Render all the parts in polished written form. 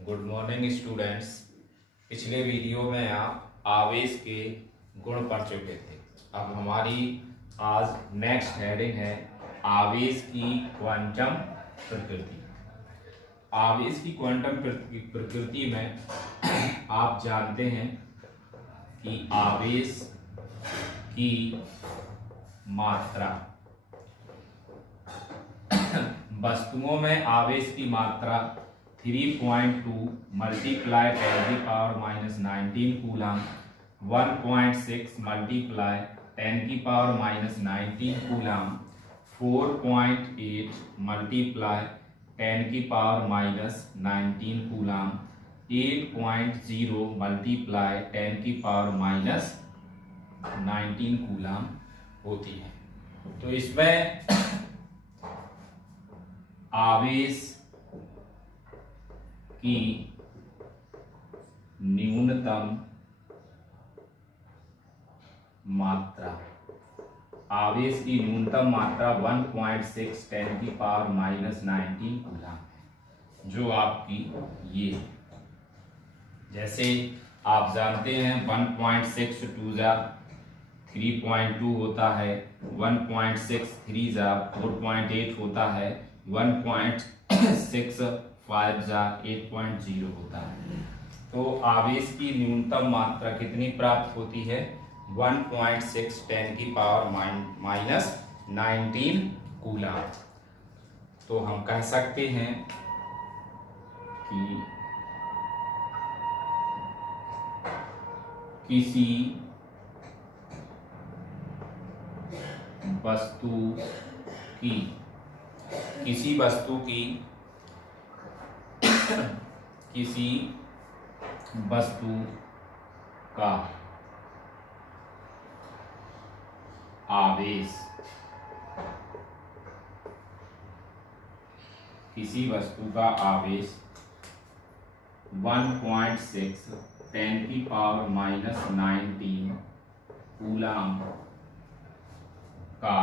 Good morning students. पिछले video में आप आवेश के गुण पढ़ चुके थे। अब हमारी आज नेक्स्ट हेडिंग है आवेश की क्वांटम प्रकृति। आवेश की क्वांटम प्रकृति में आप जानते हैं कि आवेश की मात्रा, वस्तुओं में आवेश की मात्रा 3.2 multiply 10⁻⁻19 coulomb, 1.6 multiply 10⁻⁻19 coulomb, 4.8 multiply 10⁻⁻19 coulomb, 8.0 multiply 10⁻⁻19 coulomb होती है। तो इसमें आवेश की न्यूनतम मात्रा, आवेश की न्यूनतम मात्रा 1.6 10⁻⁻19 कूलम है, जो आपकी ये है। जैसे आप जानते हैं 1.6 2 जा 3.2 होता है, 1.6 3 जा 4.8 होता है, 1.6 5 जा 8.0 होता है। तो आवेश की न्यूनतम मात्रा कितनी प्राप्त होती है? 1.6 10⁻⁻19 कूलम। तो हम कह सकते हैं कि किसी वस्तु का आवेश, किसी वस्तु का आवेश 1.6 10⁻⁻19 कूलम का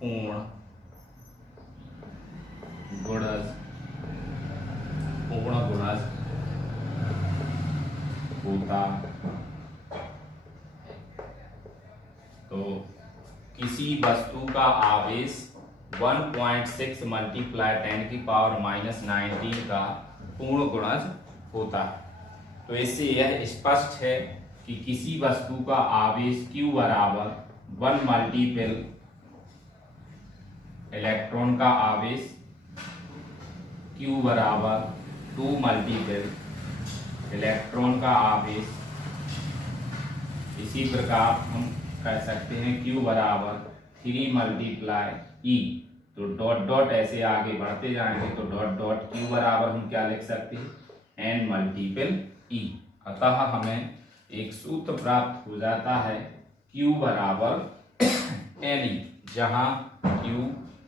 पूर्ण गुणज होता है। तो किसी वस्तु का आवेश 1.6 मल्टीप्लाई 10⁻⁻19 का पूर्ण गुणज होता है। तो इससे यह स्पष्ट है कि किसी वस्तु का आवेश Q बराबर 1 मल्टीपल इलेक्ट्रॉन का आवेश Q बराबर 2 मल्टीपल इलेक्ट्रॉन का आवेश। इसी प्रकार हम कह सकते हैं Q बराबर 3 मल्टीप्लाई E। तो डॉट डॉट ऐसे आगे बढ़ते जाएंगे तो डॉट डॉट Q बराबर हम क्या लिख सकते हैं? N multiple E। अतः हमें एक सूत्र प्राप्त हो जाता है Q बराबर Ne, जहां Q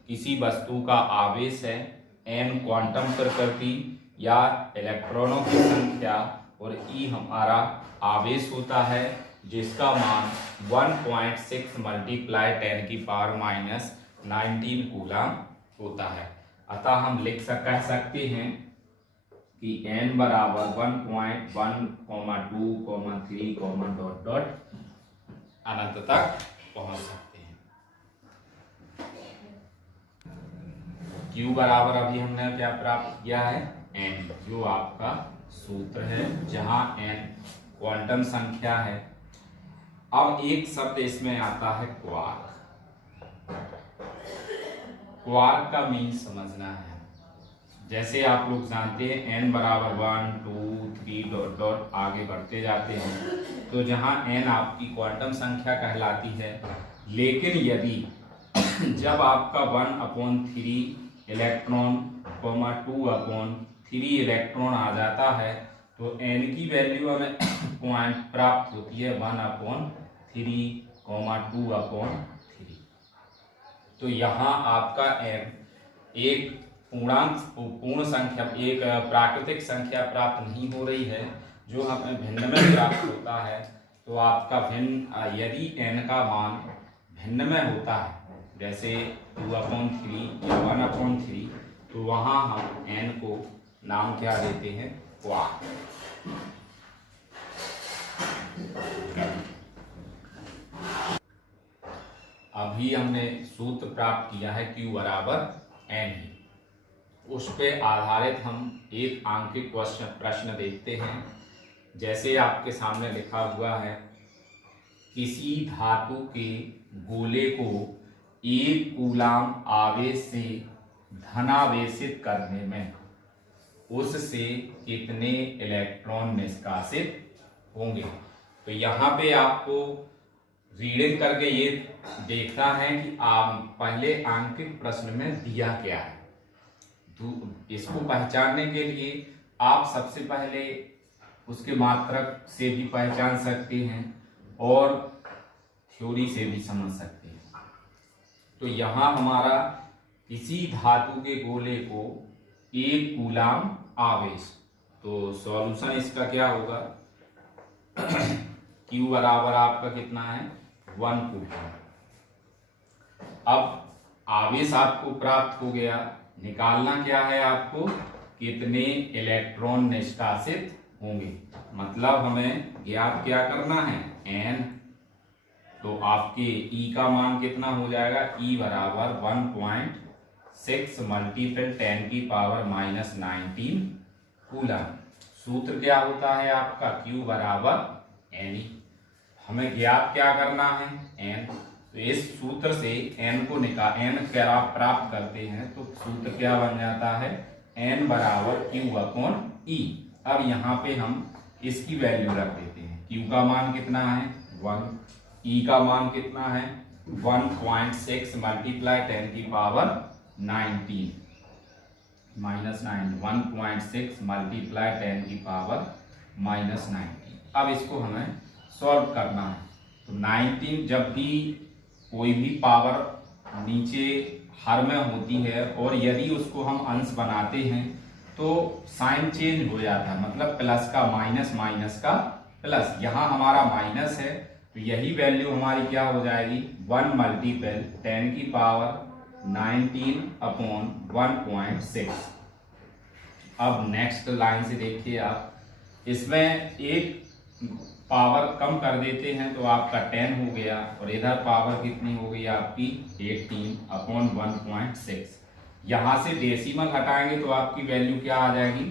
किसी वस्तु का आवेश है, N क्वांटम प्रकृति या इलेक्ट्रॉनों की संख्या और E हमारा आवेश होता है, जिसका मान 1.6 मल्टीप्लाई 10⁻⁻19 कूलम होता है। अतः हम कह सकते हैं कि N बराबर 1.1, 2, 3, डॉट डॉट अनंत तक पहुंच सकते हैं। Q बराबर अभी हमने क्या प्राप्त किया है? N, जो आपका सूत्र है, जहां N क्वांटम संख्या है। अब एक शब्द इसमें आता है क्वार्क। क्वार्क का मीन समझना है। जैसे आप लोग जानते हैं N बराबर 1, 2, 3 डॉट डॉट आगे बढ़ते जाते हैं, तो जहां N आपकी क्वांटम संख्या कहलाती है। लेकिन यदि जब आपका 1/3 इलेक्ट्रॉन 2/3 इलेक्ट्रॉन आ जाता है तो N की वैल्यू हमें पॉइंट प्राप्त होती है 1/3, 2/3। तो यहाँ आपका N एक पूर्ण संख्या, एक प्राकृतिक संख्या प्राप्त नहीं हो रही है, जो हमें भिन्न में प्राप्त होता है। तो आपका भिन्न, यदि N का मान भिन्न में होता है, जैसे 2/3 या 1/3, तो तो वहां हम n को नाम क्या देते हैं, क्वार्क। अभी हमने सूत्र प्राप्त किया है Q बराबर n ही। उस पे आधारित हम एक आंकिक प्रश्न देखते हैं। जैसे आपके सामने लिखा हुआ है, किसी धातु के गोले को 1 कूलाम आवेश से धनावेशित करने में उससे कितने इलेक्ट्रॉन निष्कासित होंगे। तो यहाँ पे आपको रीडिंग करके ये देखना है कि आप पहले आंकिक प्रश्न में दिया क्या है। तो इसको पहचानने के लिए आप सबसे पहले उसके मात्रक से भी पहचान सकते हैं और थ्योरी से भी समझ सकते हैं। तो यहाँ हमारा किसी धातु के गोले को 1 कूलाम आवेश, तो सॉल्यूशन इसका क्या होगा, Q बराबर आपका कितना है, 1 कूलाम। अब आवेश आपको प्राप्त हो गया, निकालना क्या है आपको, कितने इलेक्ट्रॉन निष्कासित होंगे। मतलब हमें ज्ञात क्या करना है, n। तो आपके E का मान कितना हो जाएगा, E बराबर 1.6 मल्टीपल 10 की पावर -19 कूलम। सूत्र क्या होता है आपका, Q बराबर n। हमें ज्ञात क्या करना है, n। तो इस सूत्र से n को n प्राप्त करते हैं तो सूत्र क्या बन जाता है, n बराबर Q/E। अब यहाँ पे हम इसकी वैल्यू रख देते हैं। Q का मान कितना है, 1। E का मान कितना है, 1.6 मल्टीप्लाई 10 की पावर 19 -9, 1.6 मल्टीप्लाई 10 की पावर -19। अब इसको हमें सॉल्व करना है। तो 19, जब भी कोई भी पावर नीचे हर में होती है और यदि उसको हम अंश बनाते हैं तो साइन चेंज हो जाता है, मतलब प्लस का माइनस, माइनस का प्लस। यहाँ हमारा माइनस है तो यही वैल्यू हमारी क्या हो जाएगी, 1 मल्टीपल 10 की पावर 19/1.6। अब नेक्स्ट लाइन से देखिए आप, इसमें एक पावर कम कर देते हैं तो आपका 10 हो गया और इधर पावर कितनी हो गई आपकी 18/1.6। यहाँ से डेसिमल हटाएंगे तो आपकी वैल्यू क्या आ जाएगी,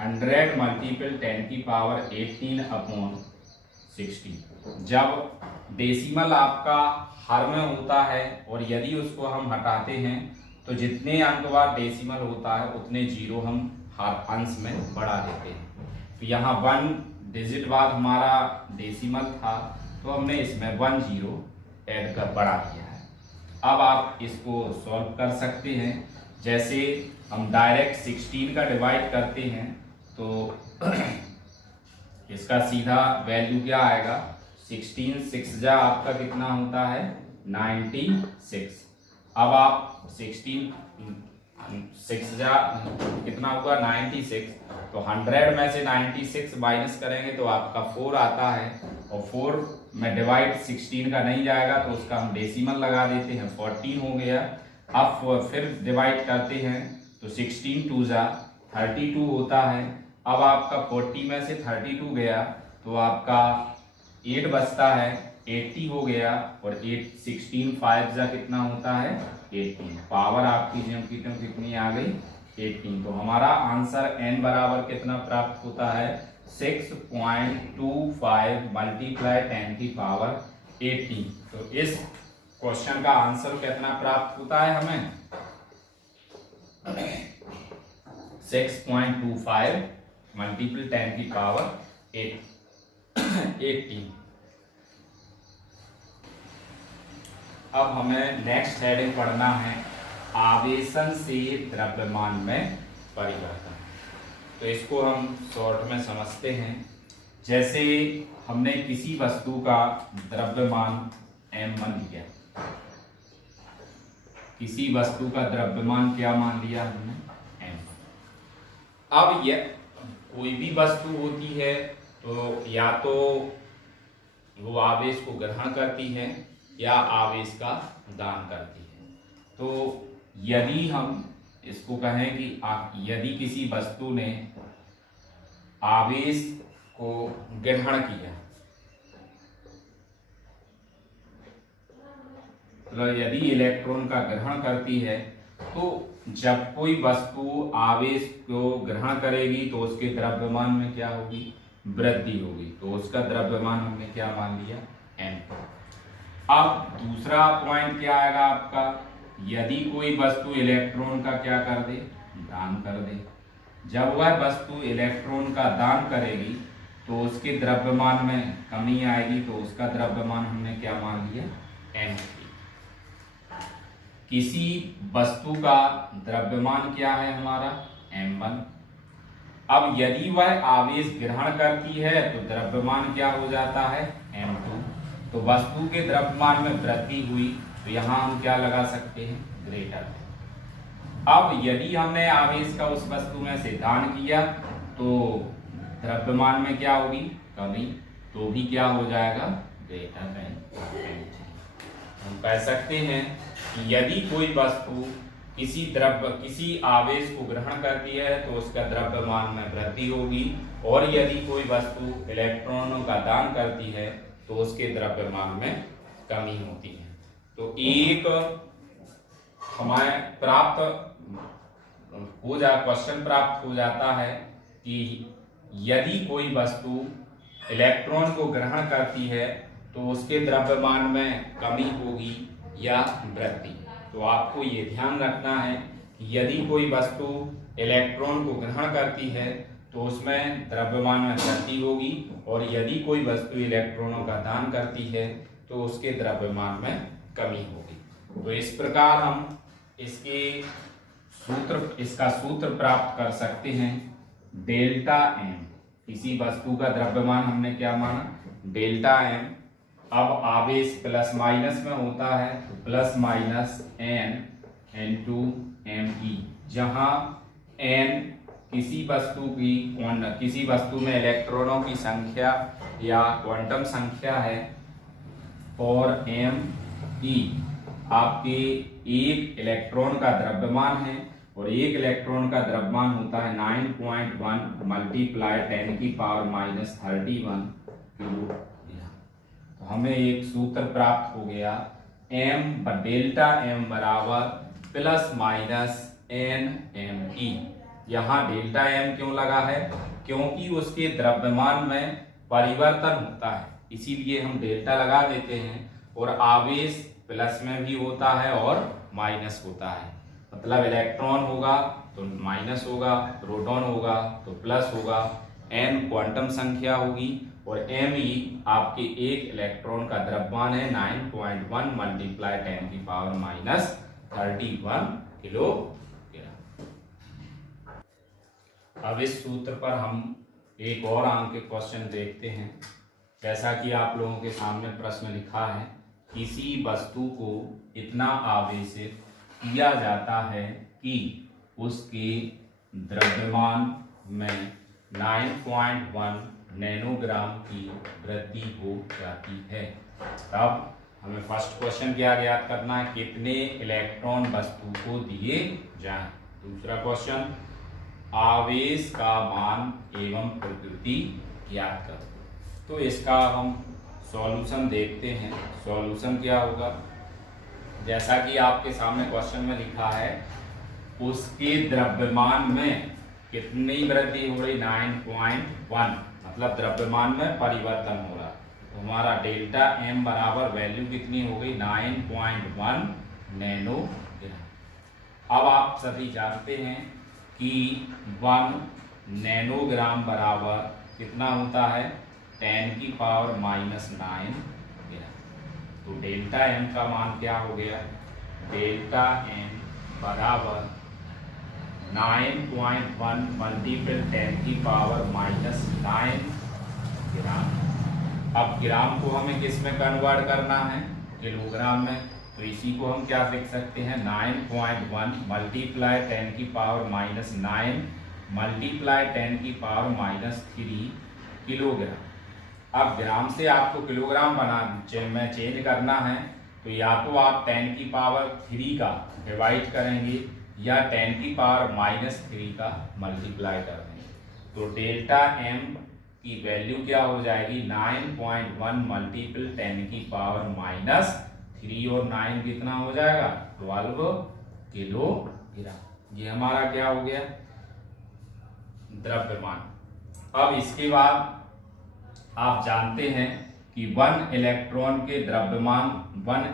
100 मल्टीपल 10 की पावर 18/60। जब डेसिमल आपका हर में होता है और यदि उसको हम हटाते हैं तो जितने अंक बाद डेसिमल होता है उतने जीरो हम हर अंश में बढ़ा देते हैं। तो यहाँ 1 डिजिट बाद हमारा डेसिमल था तो हमने इसमें 1 जीरो ऐड कर बढ़ा दिया है। अब आप इसको सॉल्व कर सकते हैं। जैसे हम डायरेक्ट 16 का डिवाइड करते हैं तो इसका सीधा वैल्यू क्या आएगा, 16 6 जा आपका कितना होता है, 96। अब आप 16 6 जा कितना होगा, 96। तो 100 में से 96 माइनस करेंगे तो आपका 4 आता है और 4 में डिवाइड 16 का नहीं जाएगा तो उसका हम डेसिमल लगा देते हैं, 14 हो गया। अब फिर डिवाइड करते हैं तो 16 2 जा 32 होता है। अब आपका 40 में से 32 गया तो आपका 8 बचता है, 80 हो गया और 16 5 जा कितना होता है, 18। पावर आपकी ज्योमेट्री कितनी आ गई, 18। तो हमारा आंसर n बराबर कितना प्राप्त होता है, 6.25 मल्टीप्लाई 10 की पावर 18। तो इस क्वेश्चन का आंसर कितना प्राप्त होता है हमें, 6.25 मल्टीप्लाई 10 की पावर 18। अब हमें नेक्स्ट हेडिंग पढ़ना है, आवेशन से द्रव्यमान में परिवर्तन। तो इसको हम शॉर्ट में समझते हैं। जैसे हमने किसी वस्तु का द्रव्यमान m1 लिया, किसी वस्तु का द्रव्यमान क्या मान लिया हमने, m। अब यह कोई भी वस्तु होती है तो या तो वो आवेश को ग्रहण करती है या आवेश का दान करती है। तो यदि हम इसको कहें कि यदि किसी वस्तु ने आवेश को ग्रहण किया, तो यदि इलेक्ट्रॉन का ग्रहण करती है, तो जब कोई वस्तु आवेश को ग्रहण करेगी तो उसके द्रव्यमान में क्या होगी, वृद्धि होगी। तो उसका द्रव्यमान हमने क्या मान लिया, m। अब दूसरा पॉइंट क्या आएगा आपका, यदि कोई वस्तु इलेक्ट्रॉन का क्या कर दे, दान कर दे। जब वह वस्तु इलेक्ट्रॉन का दान करेगी तो उसके द्रव्यमान में कमी आएगी, तो उसका द्रव्यमान हमने क्या मान लिया, m। किसी वस्तु का द्रव्यमान क्या है हमारा, m1। अब यदि वह आवेश ग्रहण करती है तो द्रव्यमान क्या हो जाता है, m2। तो वस्तु के द्रव्यमान में वृद्धि हुई, तो यहाँ हम क्या लगा सकते हैं, ग्रेटर। अब यदि हमने आवेश का उस वस्तु में से दान किया तो द्रव्यमान में क्या होगी, कमी, तो भी क्या हो जाएगा, ग्रेटर देन m3। हम कह सकते हैं कि यदि कोई वस्तु किसी आवेश को ग्रहण करती है तो उसका द्रव्यमान में वृद्धि होगी, और यदि कोई वस्तु इलेक्ट्रॉनों का दान करती है तो उसके द्रव्यमान में कमी होती है। तो एक हमारे क्वेश्चन प्राप्त हो जाता है कि यदि कोई वस्तु इलेक्ट्रॉन को ग्रहण करती है तो उसके द्रव्यमान में कमी होगी या वृद्धि। तो आपको ये ध्यान रखना है कि यदि कोई वस्तु इलेक्ट्रॉन को ग्रहण करती है तो उसमें द्रव्यमान में वृद्धि होगी, और यदि कोई वस्तु इलेक्ट्रॉनों का दान करती है तो उसके द्रव्यमान में कमी होगी। तो इस प्रकार हम इसका सूत्र प्राप्त कर सकते हैं, डेल्टा m। किसी वस्तु का द्रव्यमान हमने क्या माना, डेल्टा m। अब आवेश प्लस माइनस में होता है तो plus minus n n2 me, जहां n किसी वस्तु में इलेक्ट्रॉनों की संख्या या क्वांटम संख्या है, और m e आपके एक इलेक्ट्रॉन का द्रव्यमान है, और एक इलेक्ट्रॉन का द्रव्यमान होता है 9.1 मल्टीप्लाई 10 की पावर माइनस 31 किलो। तो हमें एक सूत्र प्राप्त हो गया, m डेल्टा m बराबर plus minus n m e। यहाँ डेल्टा m क्यों लगा है, क्योंकि उसके द्रव्यमान में परिवर्तन होता है, इसीलिए हम डेल्टा लगा देते हैं। और आवेश प्लस में भी होता है और माइनस होता है, मतलब इलेक्ट्रॉन होगा तो माइनस होगा, प्रोटॉन होगा तो प्लस होगा, n क्वांटम संख्या होगी, और me आपके एक इलेक्ट्रॉन का द्रव्यमान है 9.1 मल्टीप्लाई 10 की पावर माइनस 31 किलोग्राम। अब इस सूत्र पर हम एक और अंक के क्वेश्चन देखते हैं। जैसा कि आप लोगों के सामने प्रश्न लिखा है, किसी वस्तु को इतना आवेशित किया जाता है कि उसके द्रव्यमान में 9.1 नैनोग्राम की वृद्धि हो जाती है। तब हमें फर्स्ट क्वेश्चन क्या ज्ञात करना है, कितने इलेक्ट्रॉन वस्तु को दिए जाएं। दूसरा क्वेश्चन, आवेश का मान एवं प्रकृति ज्ञात करो। तो इसका हम सॉल्यूशन देखते हैं। सॉल्यूशन क्या होगा, जैसा कि आपके सामने क्वेश्चन में लिखा है, उसके द्रव्यमान में कितनी वृद्धि हो रही, 9.1, मतलब द्रव्यमान में परिवर्तन हो रहा। तो हमारा डेल्टा m बराबर वैल्यू कितनी हो गई, 9.1 नैनोग्राम। अब आप सभी जानते हैं कि 1 नैनोग्राम बराबर कितना होता है, 10 की पावर माइनस 9 ग्राम। तो डेल्टा m का मान क्या हो गया, डेल्टा m बराबर 9.1 मल्टीपल 10 की पावर माइनस 9 ग्राम। अब ग्राम को हमें किस में कन्वर्ट करना है, किलोग्राम में। तो इसी को हम क्या लिख सकते हैं, 9.1 मल्टीप्लाई 10 की पावर माइनस 9 मल्टीप्लाई 10 की पावर माइनस 3 किलोग्राम। अब ग्राम से आपको किलोग्राम में चेंज करना है, तो या तो आप 10 की पावर 3 का डिवाइड करेंगे या 10 की पावर -3 का मल्टीप्लाई कर देंगे तो डेल्टा m की वैल्यू क्या हो जाएगी 9.1 मल्टीपल 10 की पावर -3 और 9 कितना हो जाएगा 12 किलोग्राम। ये हमारा क्या हो गया द्रव्यमान। अब इसके बाद आप जानते हैं कि 1 इलेक्ट्रॉन के द्रव्यमान 1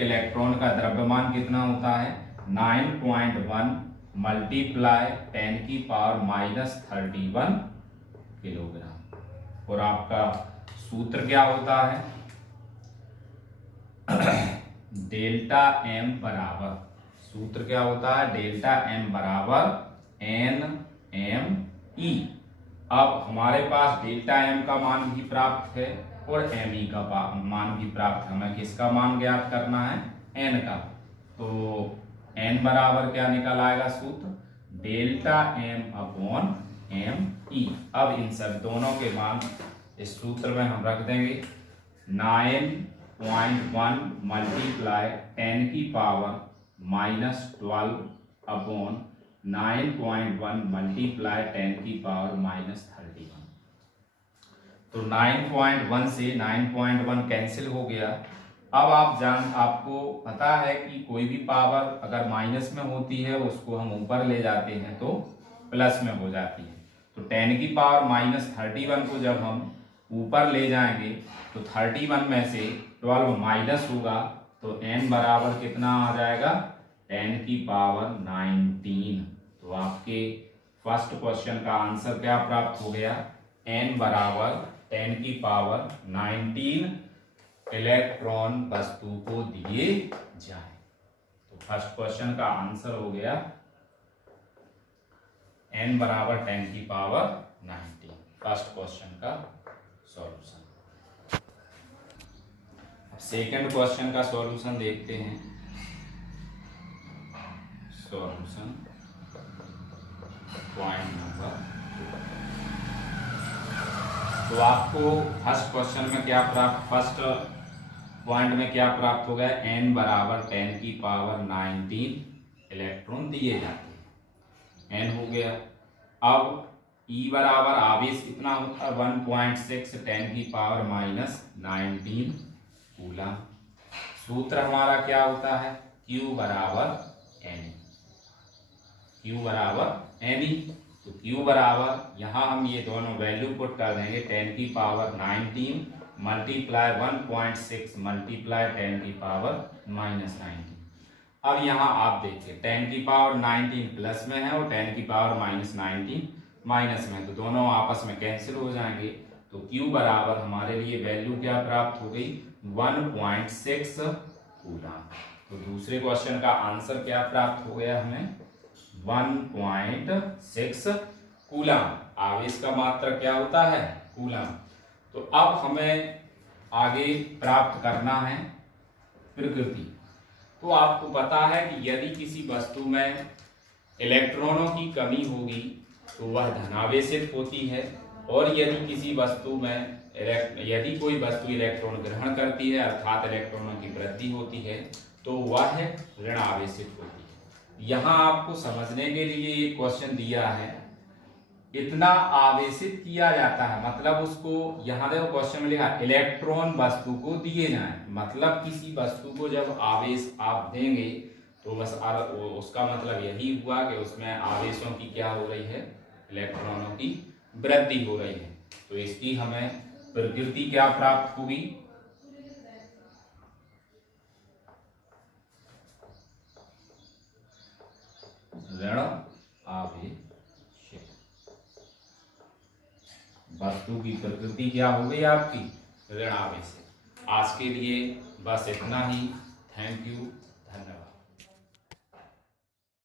इलेक्ट्रॉन का द्रव्यमान कितना होता है 9.1 मल्टीप्लाई 10 की पावर -31 किलोग्राम। और आपका सूत्र क्या होता है डेल्टा m बराबर, सूत्र क्या होता है डेल्टा m बराबर NME। अब हमारे पास डेल्टा m का मान भी प्राप्त है और me का मान भी प्राप्त है। हमें किसका मान ज्ञात करना है n का, तो n बराबर क्या निकल आएगा सूत्र डेल्टा m अपॉन me। अब इन सब दोनों के मान इस सूत्र में हम रख देंगे 9.1 मल्टीप्लाई 10 की पावर -12 अपॉन 9.1 मल्टीप्लाई 10 की पावर -31। तो 9.1 से 9.1 कैंसिल हो गया। अब आपको पता है कि कोई भी पावर अगर माइनस में होती है उसको हम ऊपर ले जाते हैं तो प्लस में हो जाती है। तो 10 की पावर -31 को जब हम ऊपर ले जाएंगे तो 31 में से 12 माइनस होगा तो n बराबर कितना आ जाएगा 10 की पावर 19। तो आपके फर्स्ट क्वेश्चन का आंसर क्या प्राप्त हो गया n बराबर 10 की पावर 19 इलेक्ट्रॉन वस्तु को दिए जाए। तो फर्स्ट क्वेश्चन का आंसर हो गया n बराबर 10 की पावर 19, फर्स्ट क्वेश्चन का सॉल्यूशन। अब सेकंड क्वेश्चन का सॉल्यूशन देखते हैं। Solution point number 2। तो आपको फर्स्ट क्वेश्चन में क्या प्राप्त, फर्स्ट पॉइंट में क्या प्राप्त हो गया n बराबर 10 की पावर 19 इलेक्ट्रॉन दिए जाते हैं, n हो गया। अब E बराबर आवेश कितना होता है 1.6 10 की पावर -19 कूलम। सूत्र हमारा क्या होता है Q बराबर Ne, Q बराबर Ne। तो Q बराबर यहाँ हम ये दोनों वैल्यू पुट कर देंगे 10 की पावर 19 मल्टीप्लाई 1.6 मल्टीप्लाई 10 की पावर -19। अब यहाँ आप देखिए 10 की पावर 19 प्लस में है और 10 की पावर -19 माइनस में, तो दोनों आपस में कैंसिल हो जाएंगे। तो Q बराबर हमारे लिए वैल्यू क्या प्राप्त हो गई 1.6 कूलम। तो दूसरे क्वेश्चन का आंसर क्या प्राप्त हो गया हमें 1.6 कूलम। आवेश का मात्रा क्या होता है कूलम। तो अब हमें आगे प्राप्त करना है प्रकृति। तो आपको पता है कि यदि किसी वस्तु में इलेक्ट्रॉनों की कमी होगी तो वह धनावेशित होती है, और यदि किसी वस्तु में यदि कोई वस्तु इलेक्ट्रॉन ग्रहण करती है अर्थात इलेक्ट्रॉनों की वृद्धि होती है तो वह ऋण आवेशित होती है। यहाँ आपको समझने के लिए एक क्वेश्चन दिया है इतना आवेशित किया जाता है, मतलब उसको यहाँ देखो क्वेश्चन में लिखा इलेक्ट्रॉन वस्तु को दिए जाएं, मतलब किसी वस्तु को जब आवेश आप देंगे तो बस उसका मतलब यही हुआ कि उसमें आवेशों की क्या हो रही है इलेक्ट्रॉनों की वृद्धि हो रही है। तो इसकी हमें प्रकृति क्या प्राप्त होगी ऋण आवेशित। वस्तु की प्रकृति क्या हो गई आपकी ऋण आवेशित। आज के लिए बस इतना ही। Thank you.